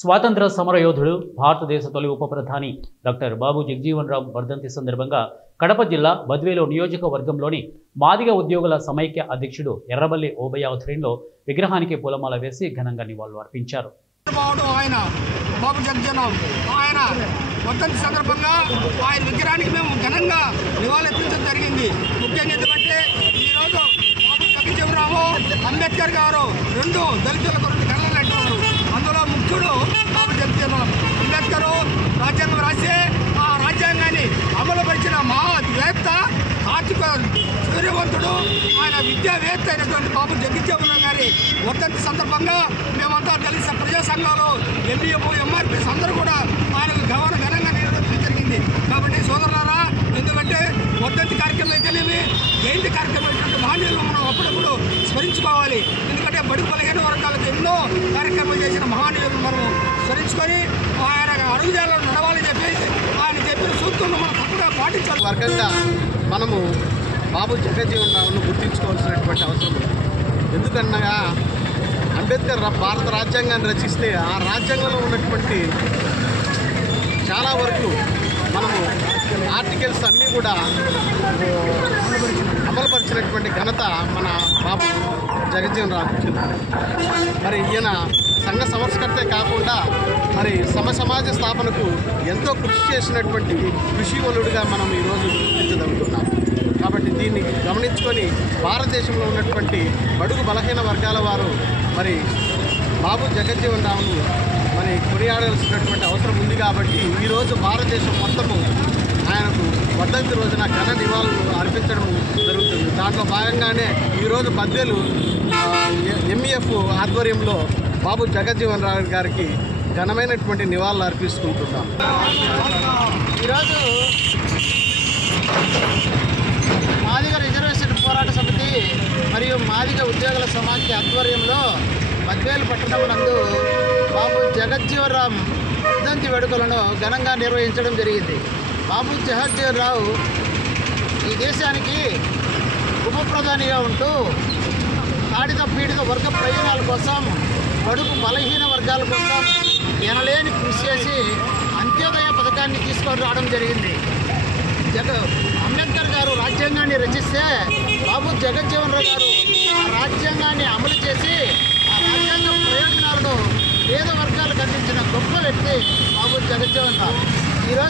స్వాతంత్ర సమరయోధుడు భారతదేశ తొలి ఉప ప్రధాని డాక్టర్ బాబు జగజీవన్ రామ్ వర్ధంతి సందర్భంగా కడప జిల్లా బద్వేలు నియోజకవర్గంలోని మాదిగ ఉద్యోగుల సమైక్య అధ్యక్షుడు ఎర్రబల్లి ఓబయ్య ఆధ్వర్యంలో విగ్రహానికి పూలమాల వేసి ఘనంగా నివాళులు అర్పించారు. వర్ధంతి సందర్భంగా ఆయన విగ్రహానికి మేము ఘనంగా నివాళులర్పించడం జరిగింది. ముఖ్యంగా ఎందుకంటే ఈరోజు బాబు జగజీవన్ రామ్ అంబేద్కర్ గారు రెండు దళితులకు రెండు కళ్ళలు అంటున్నారు. అందులో ముఖ్యుడు బాబు జగజీవన్ రామ్. అంబేద్కర్ రాజ్యాంగం రాసి ఆ రాజ్యాంగాన్ని అమలుపరిచిన మహావేత్త, ఆర్థిక సూర్యవంతుడు, ఆయన విద్యావేత్త అయినటువంటి బాబు జగజీవన్ రామ్ గారి వర్ధంతి సందర్భంగా మేమంతా దళిత ప్రజా సంఘాలు, ఎంబీఎఫ్, ఎంఆర్పీస్ అందరూ కూడా ఆయనకు ఘనంగా నిర్వహించడం జరిగింది. కాబట్టి సోదరులారా, ఎందుకంటే వర్ధంతి కార్యక్రమం అయితేనేమి, జయంతి కార్యక్రమం అయినటువంటి మహనీయులను మనం అప్పుడప్పుడు స్మరించుకోవాలి. ఎందుకంటే బడుగు బలహీన వర్గాలకు ఎన్నో కార్యక్రమాలు చేసిన మహనీయులను మనం స్మరించుకొని ఆయన అడుగుజాలలో నడవాలని చెప్పేసి ఆయన చెప్పిన సూత్రాలను మనం తప్పగా పాటించాలి. వర్గంగా మనము బాబు జగజీవన్ రామ్ను గుర్తించుకోవాల్సినటువంటి అవసరం ఉంది. ఎందుకనగా అంబేద్కర్ భారత రాజ్యాంగాన్ని రచిస్తే ఆ రాజ్యాంగంలో ఉన్నటువంటి చాలా వరకు మనము ఆర్టికల్స్ అన్నీ కూడా అమలుపరిచినటువంటి ఘనత మన బాబు జగజీవన్ రామ్. మరి ఈయన సంఘ సంస్కర్తే కాకుండా మరి సమాజ స్థాపనకు ఎంతో కృషి చేసినటువంటి కృషివలుడిగా మనం ఈరోజు గుర్తించగలుగుతున్నాం. కాబట్టి దీన్ని గమనించుకొని భారతదేశంలో ఉన్నటువంటి బడుగు బలహీన వర్గాల వారు మరి బాబు జగజీవన్ రామ్ను మరి కొనియాడాల్సినటువంటి అవసరం ఉంది. కాబట్టి ఈరోజు భారతదేశం మొత్తము ఆయనకు వర్ధంతి రోజున ఘన నివాళులు అర్పించడం జరుగుతుంది. దాంట్లో భాగంగానే ఈరోజు బద్వేలు ఎంఈఎఫ్ ఆధ్వర్యంలో బాబు జగజీవన్ రామ్ గారికి ఘనమైనటువంటి నివాళులు అర్పిస్తుంటున్నాం. ఈరోజు మాదిగ రిజర్వేషన్ పోరాట సమితి మరియు మాదిగ ఉద్యోగుల సమాఖ్య ఆధ్వర్యంలో బద్వేలు పట్టణం నందు బాబు జగజీవన్ రామ్ వర్ధంతి వేడుకలను ఘనంగా నిర్వహించడం జరిగింది. బాబు జగజీవన్ రామ్ ఈ దేశానికి ఉప ప్రధానిగా ఉంటూ తాడిత పీడిత వర్గ ప్రయోజనాల కోసం, బడుగు బలహీన వర్గాల కోసం ఎనలేని కృషి చేసి అంత్యోదయ పథకాన్ని తీసుకొని రావడం జరిగింది. అంబేద్కర్ గారు రాజ్యాంగాన్ని రచిస్తే బాబు జగజీవన్ రామ్ గారు ఆ రాజ్యాంగాన్ని అమలు చేసి ఆ రాజ్యాంగ ప్రయోజనాలను పేద వర్గాలకు అందించిన గొప్ప వ్యక్తి బాబు జగజీవన్ రామ్.